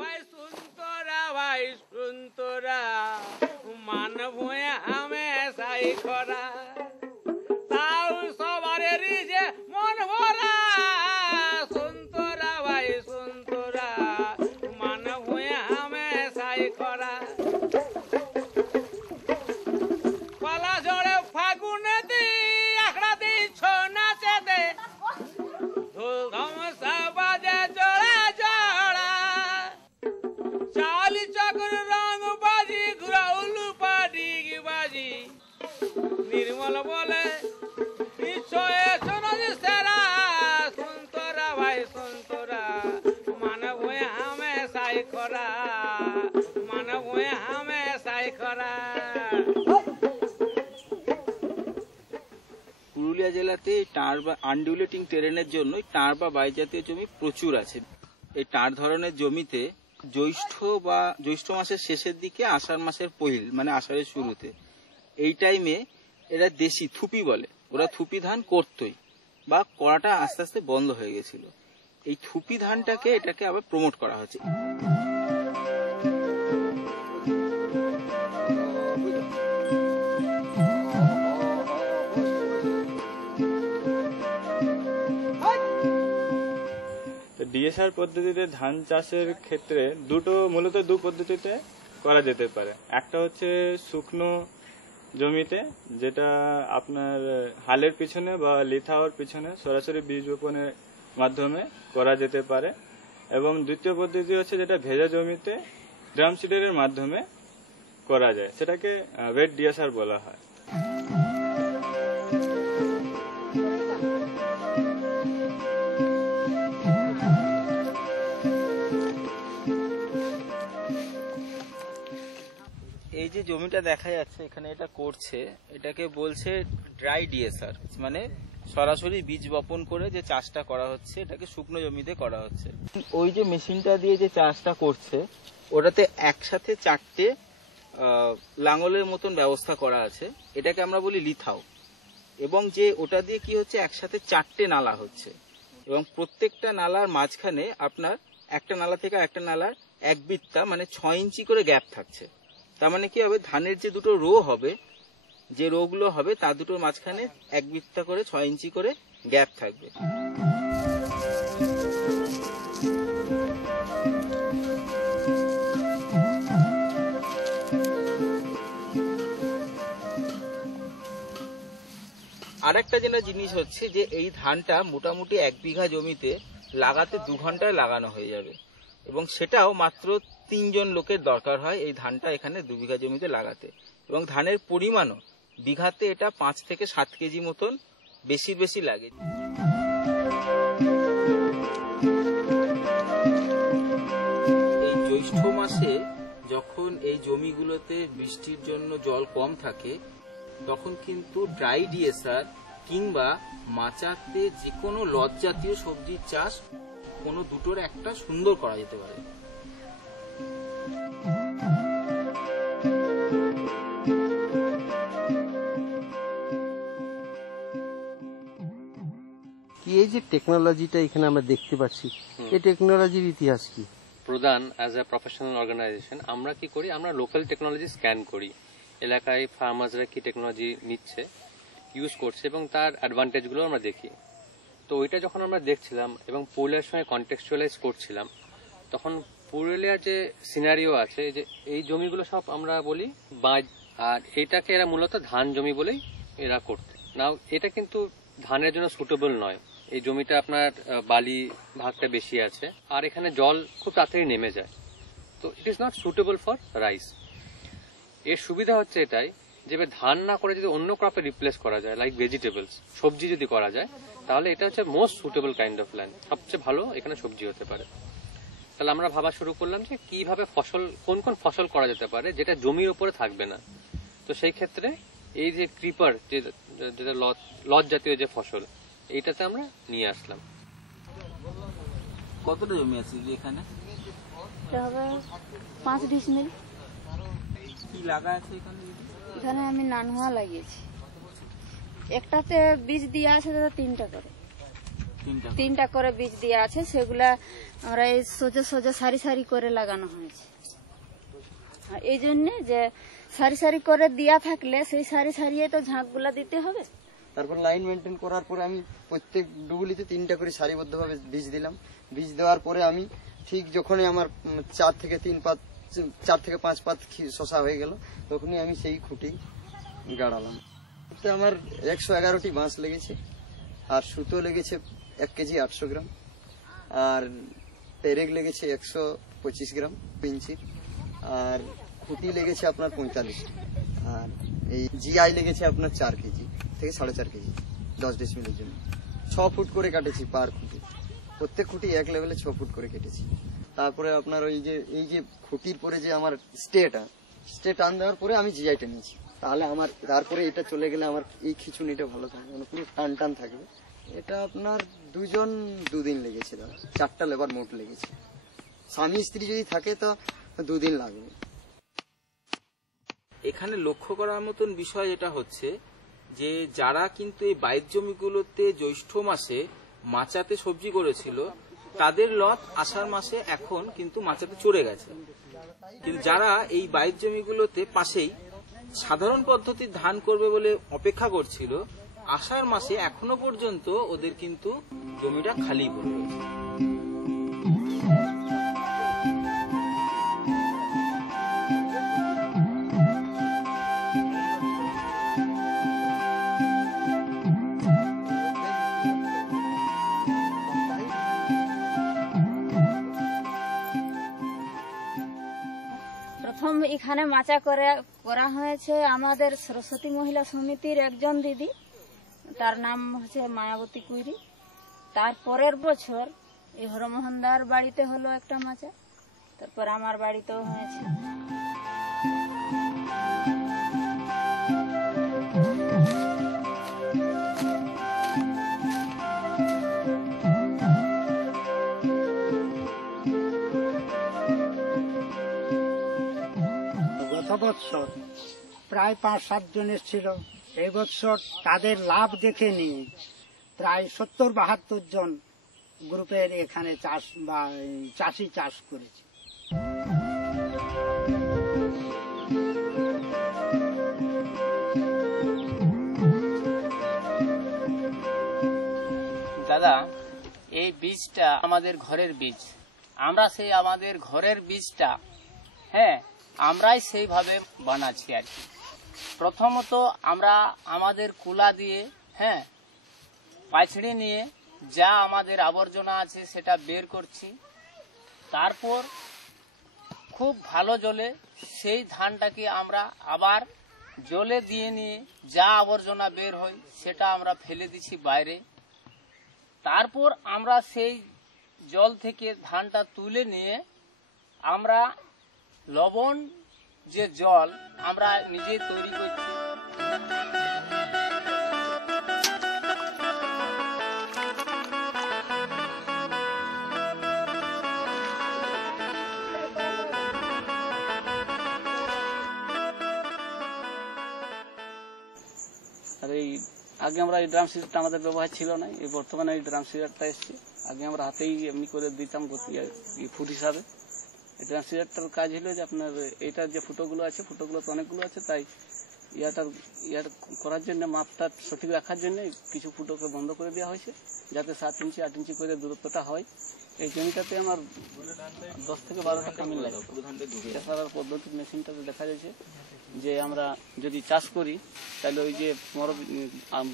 ভাই শুনতরা ভাই শুনতরা মান ভুঁয়ে আমে সাই খরা তাও সবারেরই যে মন ভরা শুনতরা ভাই শুনতরা মান ভুঁয়ে আমে সাই খরা পালা জড়ে ফাগুনে দি আখড়া দি ছো নাচে দে ঢোল ধমসা বাজে জড়া জড়া চালি চক্র রং বাজি ঘুরাউলু পাডি বাজি নির্মল বলে নিশ্চয় শোনাজি সেরা শুনতরা ভাই শুনতরা মানব হয়ে হামে সাই খরা মানব হয়ে হামে সাই খরা। পুরুলিয়া জেলাতে টাঁড় বা আনডিউলেটিং টেরেনের জন্য টাঁড় বা বাই জাতীয় জমি প্রচুর আছে। এই টাঁড় ধরনের জমিতে জ্যৈষ্ঠ মাসের শেষের দিকে আষাঢ় মাসের পহিল মানে আষাঢ়ের শুরুতে এই টাইমে এরা দেশি থুপি বলে, ওরা থুপি ধান করতই বা করাটা আস্তে আস্তে বন্ধ হয়ে গেছিল। এই থুপি ধানটাকে এটাকে আবার প্রমোট করা হচ্ছে। ডিএসআর পদ্ধতিতে ধান চাষের ক্ষেত্রে মূলত দু পদ্ধতিতে করা যেতে পারে। একটা হচ্ছে শুকনো জমিতে, যেটা আপনার হালের পিছনে বা লিথাওয়ার পিছনে সরাসরি বীজ বপনের মাধ্যমে করা যেতে পারে, এবং দ্বিতীয় পদ্ধতি হচ্ছে যেটা ভেজা জমিতে ড্রাম সিডারের মাধ্যমে করা যায়, সেটাকে ওয়েট ডিএসআর বলা হয়। এই যে জমিটা দেখা যাচ্ছে এখানে এটা করছে, এটাকে বলছে ড্রাই ডিএসআর, মানে সরাসরি বীজ বপন করে যে চাষটা করা হচ্ছে এটাকে শুকনো জমিতে করা হচ্ছে। ওই যে মেশিনটা দিয়ে যে চাষটা করছে ওটাতে একসাথে 4টে লাঙলের মতন ব্যবস্থা করা আছে, এটাকে আমরা বলি লিথাও। এবং যে ওটা দিয়ে কি হচ্ছে একসাথে 4টে নালা হচ্ছে, এবং প্রত্যেকটা নালার মাঝখানে আপনার একটা নালা থেকে একটা নালার 1 বিত্তা মানে 6 ইঞ্চি করে গ্যাপ থাকছে। তার মানে কি হবে, ধানের যে দুটো রো হবে, যে রো গুলো হবে তার দুটোর মাঝখানে 1 বিত্তা করে 6 ইঞ্চি করে গ্যাপ থাকবে। আরেকটা যেটা জিনিস হচ্ছে যে এই ধানটা মোটামুটি 1 বিঘা জমিতে লাগাতে 2 ঘন্টায় লাগানো হয়ে যাবে, এবং সেটাও মাত্র 3 জন লোকের দরকার হয় এই ধানটা এখানে 2 বিঘা জমিতে লাগাতে। এবং ধানের পরিমাণও বিঘাতে এটা 5 থেকে 7 কেজি মতন বেশি লাগে। এই জ্যৈষ্ঠ মাসে যখন এই জমিগুলোতে বৃষ্টির জন্য জল কম থাকে তখন কিন্তু ড্রাই ডিএসআর কিংবা মাচাতে যে কোনো লত জাতীয় সবজির চাষ কোনো দুটোর একটা সুন্দর করা যেতে পারে। এই যে টেকনোলজিটা এখানে আমরা দেখতে পাচ্ছি, এই টেকনোলজির ইতিহাস কি? প্রধান অ্যাজ এ প্রফেশনাল অর্গানাইজেশন আমরা কি করি, আমরা লোকাল টেকনোলজি স্ক্যান করি, এলাকায় ফার্মার্সরা কি টেকনোলজি নিচ্ছে, ইউজ করছে এবং তার অ্যাডভান্টেজগুলো আমরা দেখি। তো ওইটা যখন আমরা দেখছিলাম এবং পুরুলিয়ার সঙ্গে কন্টেক্সচুয়ালাইজ করছিলাম, তখন পুরুলিয়ার যে সিনারিও আছে, যে এই জমিগুলো সব আমরা বলি বাঁধ, আর এটাকে এরা মূলত ধান জমি বলেই এরা করতে। নাও এটা কিন্তু ধানের জন্য সুটেবল নয়, এই জমিটা আপনার বালি ভাগটা বেশি আছে আর এখানে জল খুব তাড়াতাড়ি নেমে যায়, তো it is not suitable for rice. এর সুবিধা হচ্ছে এটাই যে ধান না করে যদি অন্য ক্রপে রিপ্লেস করা যায়, লাইক ভেজিটেবলস, সবজি যদি করা যায়, তাহলে এটা হচ্ছে most suitable kind of land, সবচেয়ে ভালো এখানে সবজি হতে পারে। তাহলে আমরা ভাবা শুরু করলাম যে কিভাবে কোন কোন ফসল করা যেতে পারে যেটা জমির উপরে থাকবে না। তো সেই ক্ষেত্রে এই যে ক্রিপার, যেটা লত জাতীয় যে ফসল, এইটাতে আমরা নিয়ে আসলাম। কতটা জমি আছে এখানে? 5 ডিসমিল। কি লাগা আছে এখানে? এখানে আমি নানুয়া লাগিয়েছি, একটাতে বীজ দিয়ে আছে 3টা করে। তিনটা করে বীজ দেওয়া আছে, সেগুলা আমরা এই সোজা সোজা সারি সারি করে লাগানো হয়েছে। আর এই জন্য যে সারি সারি করে দেওয়া থাকলে সেই সারি সারিয়ে তো ঝাঁকগুলা দিতে হবে। তারপর লাইন মেনটেন করার পরে আমি প্রত্যেক ডুবুলিতে 3টা করে সারিবদ্ধভাবে বীজ দিলাম। বীজ দেওয়ার পরে আমি ঠিক যখনই আমার 4 থেকে 5 পাত শশা হয়ে গেল, তখনই আমি সেই খুঁটি গাড়ালাম। আমার 111টি বাঁশ লেগেছে, আর সুতো লেগেছে 1 কেজি 800 গ্রাম, আর পেরেক লেগেছে 125 গ্রাম ইঞ্চি, আর খুঁটি লেগেছে আপনার 45, আর এই জিআই লেগেছে আপনার 4 কেজি থেকে 4.5 কেজি 10 ডেসিমিলের জন্য। 6 ফুট করে কাটেছি পার খুঁটি, প্রত্যেক খুঁটি এক লেভেলে 6 ফুট করে কেটেছি। তারপরে আপনার এই যে খুঁটির পরে যে আমার স্টে টান দেওয়ার পরে আমি জিআইটা নিয়েছি, তাহলে আমার তারপরে এটা চলে গেলে আমার এই খিচুনিটা ভালো থাকবে, মানে পুরো টান টান থাকবে। এটা আপনার 2 দিন লেগেছে দাদা, 4টা লেবার মোট লেগেছে। স্বামী স্ত্রী যদি থাকে তো 2 দিন লাগবে। এখানে লক্ষ্য করার মতন বিষয় যেটা হচ্ছে যে যারা কিন্তু এই বাইর জমিগুলোতে জ্যৈষ্ঠ মাসে মাচাতে সবজি করেছিল, তাদের লট আষাঢ় মাসে এখন কিন্তু মাচাতে চড়ে গেছে। কিন্তু যারা এই বাইর জমিগুলোতে পাশেই সাধারণ পদ্ধতির ধান করবে বলে অপেক্ষা করছিল, আষাঢ় মাসে এখনো পর্যন্ত ওদের কিন্তু জমিটা খালি পড়ে রয়েছে। প্রথম এখানে মাচা করা হয়েছে আমাদের সরস্বতী মহিলা সমিতির একজন দিদি, তার নাম হচ্ছে মায়াবতী কুইরি। তার পরের বছর এই হরমোহনদার বাড়িতে হলো একটা মাচা, তারপর আমার বাড়িতেও হয়েছে। গত বছর প্রায় 5-7 জন এসেছিল। এই বছর তাদের লাভ দেখে নিয়ে প্রায় 70-72 জন গ্রুপের এখানে চাষি চাষ করেছে। দাদা, এই বীজটা আমাদের ঘরের বীজ। আমরা সেই আমাদের ঘরের বীজটা আমরাই সেইভাবে বানাচ্ছি আর কি। প্রথমত আমরা আমাদের কুলা দিয়ে পাছড়ে নিয়ে যা আমাদের আবর্জনা আছে সেটা বের করছি। তারপর খুব ভালো জলে সেই ধানটাকে আমরা আবার জলে দিয়ে নিয়ে যা আবর্জনা বের হয় সেটা আমরা ফেলে দিচ্ছি বাইরে। তারপর আমরা সেই জল থেকে ধানটা তুলে নিয়ে আমরা লবণ যে জল আমরা নিজে তৈরি করছি। আর এই আগে আমরা এই ড্রাম সিজারটা আমাদের ব্যবহার ছিল না, এই বর্তমানে এই ড্রাম সিজারটা এসছে। আগে আমরা হাতেই এমনি করে দিতাম ফুট হিসাবে। এই ড্রাম সিজারটার কাজ হলো যে আপনার এইটার যে ফুটোগুলো আছে, ফুটোগুলো তো অনেকগুলো আছে, তাই ইয়ার করার জন্য মাপটা সঠিক রাখার জন্য কিছু ফুটোকে বন্ধ করে দেওয়া হয়েছে, যাতে 7 ইঞ্চি 8 ইঞ্চি করে দূরত্বটা হয়। এই জমিটাতে আমার 10 থেকে 12টা কামিন লাগে। এছাড়ার পদ্ধতির মেশিনটাতে দেখা যাচ্ছে যে আমরা যদি চাষ করি তাহলে ওই যে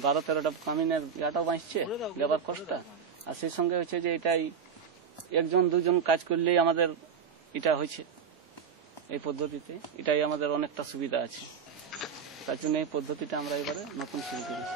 12-13টা কামিনের ইয়াটাও বাঁচছে, লেবার কস্টটা। আর সেই সঙ্গে হচ্ছে যে এটাই 1-2 জন কাজ করলেই আমাদের এটা হয়েছে। এই পদ্ধতিতে এটাই আমাদের অনেকটা সুবিধা আছে, তার জন্য এই পদ্ধতিটা আমরা এবারে নতুন শুরু করেছি।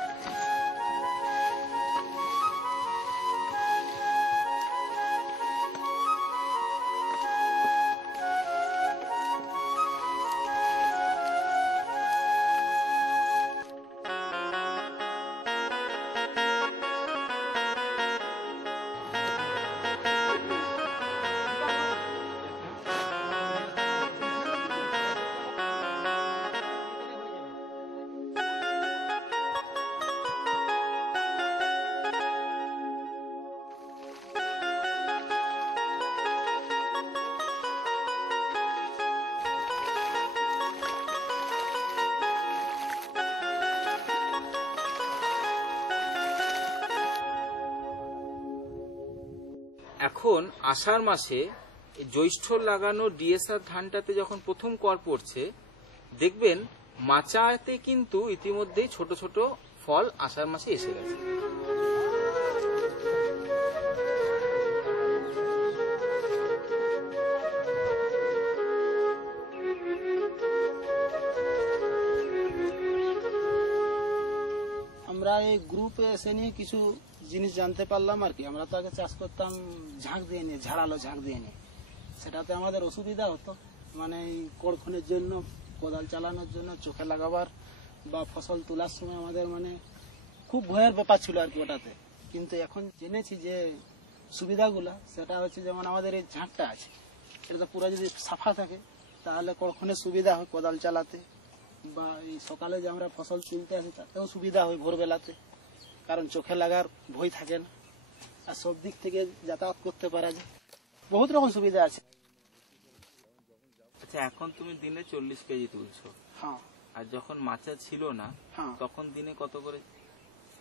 এখন আষাঢ় মাসে জ্যৈষ্ঠ লাগানো ডিএসআর ধানটাতে যখন প্রথম কর পড়ছে, দেখবেন মাচাতে কিন্তু ইতিমধ্যেই ছোট ছোট ফল আষাঢ় মাসে এসে গেছে। আমরা এই গ্রুপে এসে নিয়ে কিছু জিনিস জানতে পারলাম আর কি। আমরা তো আগে চাষ করতাম ঝাঁক দিয়ে নিয়ে, ঝাড়ালো ঝাঁক দিয়ে নিয়ে, সেটাতে আমাদের অসুবিধা হতো, মানে কড়খনের জন্য, কোদাল চালানোর জন্য, চোখে লাগাবার বা ফসল তোলার সময় আমাদের মানে খুব ভয়ের ব্যাপার ছিল আর কি ওটাতে। কিন্তু এখন জেনেছি যে সুবিধাগুলা, সেটা হচ্ছে যেমন আমাদের এই ঝাঁকটা আছে, এটা পুরো যদি সাফা থাকে তাহলে কড়খনের সুবিধা হয় কোদাল চালাতে, বা এই সকালে যে আমরা ফসল তুলতে আসি তাতেও সুবিধা হয় ভোরবেলাতে, কারণ চোখে লাগার ভয় থাকে না, আর সব দিক থেকে যাতায়াত করতে পারা যায়, বহুত রকম সুবিধা আছে। আচ্ছা, এখন তুমি দিনে 40 কেজি তুলছো। হ্যাঁ। আর যখন মাচা ছিল না, হ্যাঁ, তখন দিনে কত করে,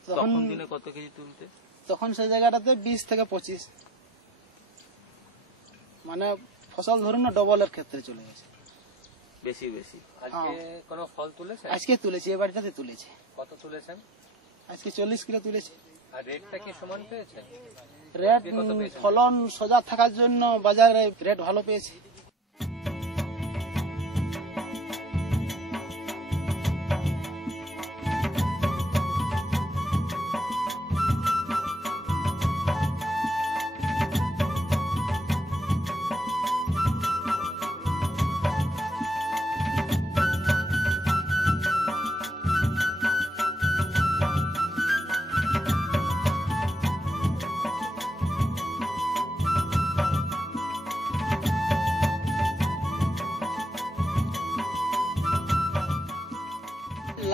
তখন দিনে কত কেজি তুলতে? তখন সেই জায়গাটাতে 20 থেকে 25, মানে ফসল ধরুন না ডবলের ক্ষেত্রে চলে গেছে, বেশি বেশি। আজকে কোনো ফল তুলেছেন? আজকে তুলেছি, এ বাড়িটাতে তুলেছি। কত তুলেছেন? আজকে 40 কিলো তুলেছি। আর রেটটা কি সমান পেয়েছেন? রেট ফলন সোজা থাকার জন্য বাজারে রেট ভালো পেয়েছি।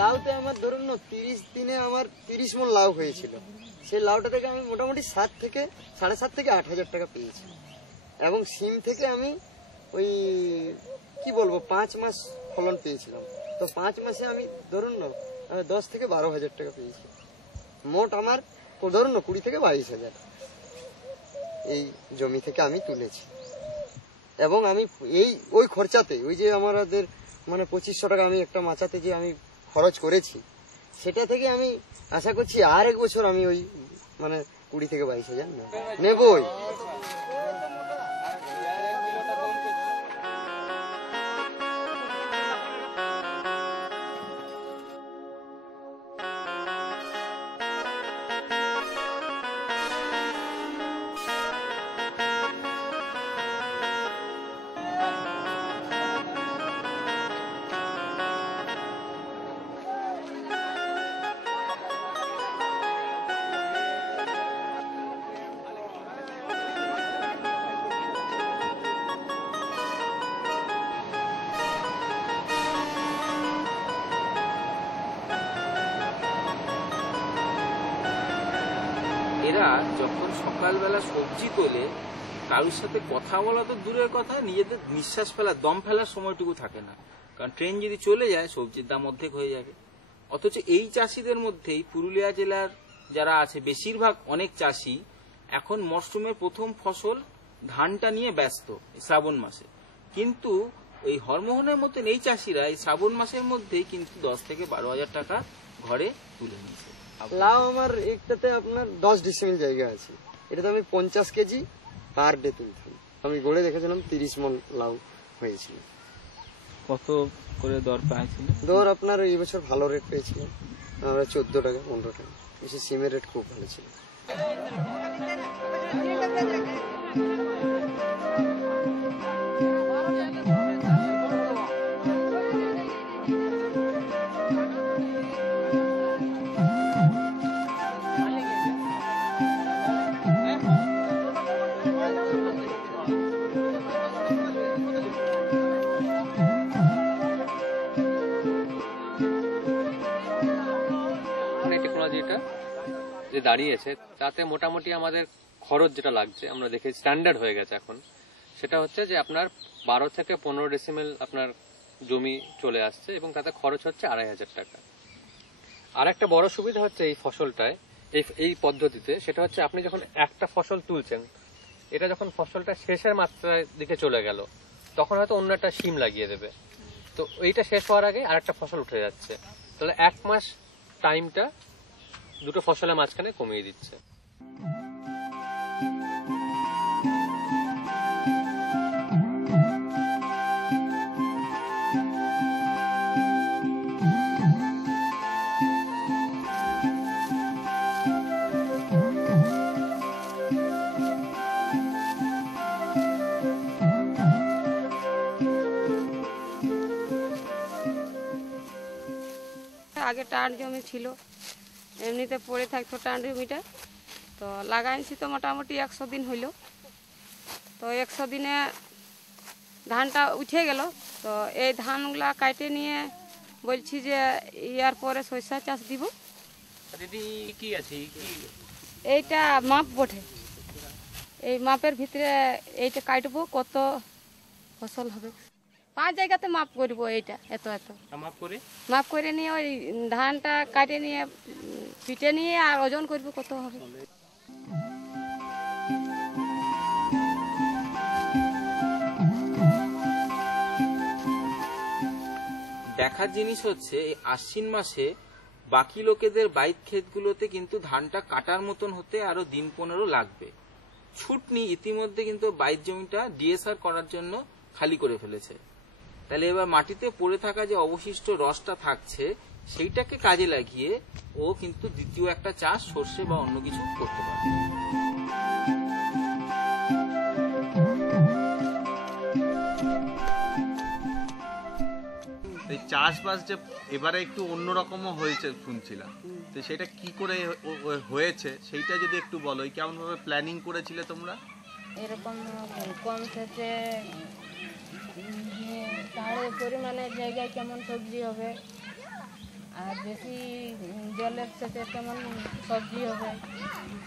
লাউতে আমার ধরুন 30 দিনে আমার 30 মণ লাউ হয়েছিল। সেই লাউটা থেকে আমি মোটামুটি 7 থেকে 7.5 থেকে 8,000 টাকা পেয়েছি। এবং সিম থেকে আমি ওই কি বলবো 5 মাস ফলন পেয়েছিলাম। তো 5 মাসে আমি ধরুন 10 থেকে 12,000 টাকা পেয়েছি। মোট আমার ধরুন 20 থেকে 22,000 এই জমি থেকে আমি তুলেছি। এবং আমি ওই খরচাতে, ওই যে আমাদের মানে 2500 টাকা আমি একটা মাচাতে যে আমি খরচ করেছি, সেটা থেকে আমি আশা করছি আর এক বছর আমি ওই মানে 20 থেকে 22,000 নেবই। এরা যখন সকালবেলা সবজি তোলে, কারোর সাথে কথা বলা তো দূরের কথা, নিজেদের নিঃশ্বাস ফেলার, দম ফেলার সময়টুকু থাকে না, কারণ ট্রেন যদি চলে যায় সবজির দাম অর্ধেক হয়ে যাবে। অথচ এই চাষিদের মধ্যেই পুরুলিয়া জেলার যারা আছে বেশিরভাগ অনেক চাষি এখন মরশুমের প্রথম ফসল ধানটা নিয়ে ব্যস্ত শ্রাবণ মাসে, কিন্তু এই হরমোহনের মতন এই চাষিরা এই শ্রাবণ মাসের মধ্যেই কিন্তু 10 থেকে 12,000 টাকা ঘরে তুলে নিয়েছে। লাউ আমার একটাতে আপনার 10 ডিসিমিল জায়গা আছে, এটাতে আমি 50 কেজি পার ডে তুলতাম। আমি গড়ে দেখেছিলাম 30 মণ লাউ হয়েছিল। কত করে দর পেয়েছিল? দর আপনার এই বছর ভালো রেট পেয়েছিলাম আমরা, 14 টাকা 15 টাকা। বেশি সিমের রেট খুব ভালো ছিল। টেকনোলজিটা যে দাঁড়িয়েছে তাতে মোটামুটি আমাদের খরচ যেটা লাগছে আমরা দেখে স্ট্যান্ডার্ড হয়ে গেছে এখন, সেটা হচ্ছে যে আপনার 12 থেকে 15 ডেসিমেল আপনার জমি চলে আসছে এবং তাতে খরচ হচ্ছে 2,500 টাকা। আর একটা বড় সুবিধা হচ্ছে এই ফসলটায়, এই পদ্ধতিতে, সেটা হচ্ছে আপনি যখন একটা ফসল তুলছেন এটা যখন ফসলটা শেষের মাত্রার দিকে চলে গেল তখন হয়তো অন্য একটা শিম লাগিয়ে দেবে, তো এইটা শেষ হওয়ার আগে আরেকটা ফসল উঠে যাচ্ছে, তাহলে 1 মাস টাইমটা দুটো ফসলের মাঝখানে কমিয়ে দিচ্ছে। আগে টান জমি ছিল, এমনিতে পড়ে থাকতো টান জমিটা, তো লাগাইছি তো মোটামুটি 100 দিন হইল। তো 100 দিনে ধানটা উঠে গেল, তো এই ধানগুলা কাটে নিয়ে বলছি যে ইয়ার পরে সরিষা চাষ দিব। দিদি কি আছে এইটা মাপ বটে, এই মাপের ভিতরে এইটা কাটবো কত ফসল হবে, 5 জায়গাতে মাপ করবো, এইটা এত এত মাপ করে নিয়ে ওই ধানটা কাটে নিয়ে পিটে নিয়ে আর ওজন করবো কত হবে। দেখার জিনিস হচ্ছে এই আশ্বিন মাসে বাকি লোকেদের বাইত ক্ষেতগুলোতে কিন্তু ধানটা কাটার মতন হতে আরো দিন 15 লাগবে। ছুটনি ইতিমধ্যে কিন্তু বাইত জমিটা ডিএসআর করার জন্য খালি করে ফেলেছে। তাহলে এবার মাটিতে পড়ে থাকা যে অবশিষ্ট রসটা থাকছে সেইটাকে কাজে লাগিয়ে ও কিন্তু দ্বিতীয় একটা চাষ সর্ষে বা অন্য কিছু করতে পারে। এই চাষবাস যে এবারে একটু অন্যরকমও হয়েছে শুনছিলাম, তো সেটা কি করে হয়েছে সেইটা যদি একটু বলো, কেমন ভাবে প্ল্যানিং করেছিলে তোমরা? এরকম কম সেচে পাহাড়ে পরিমাণে জায়গায় কেমন সবজি হবে আর বেশি জলের সেচে কেমন সবজি হবে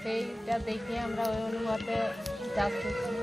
সেইটা দেখে আমরা ওই অনুপাতে চাষ করছি।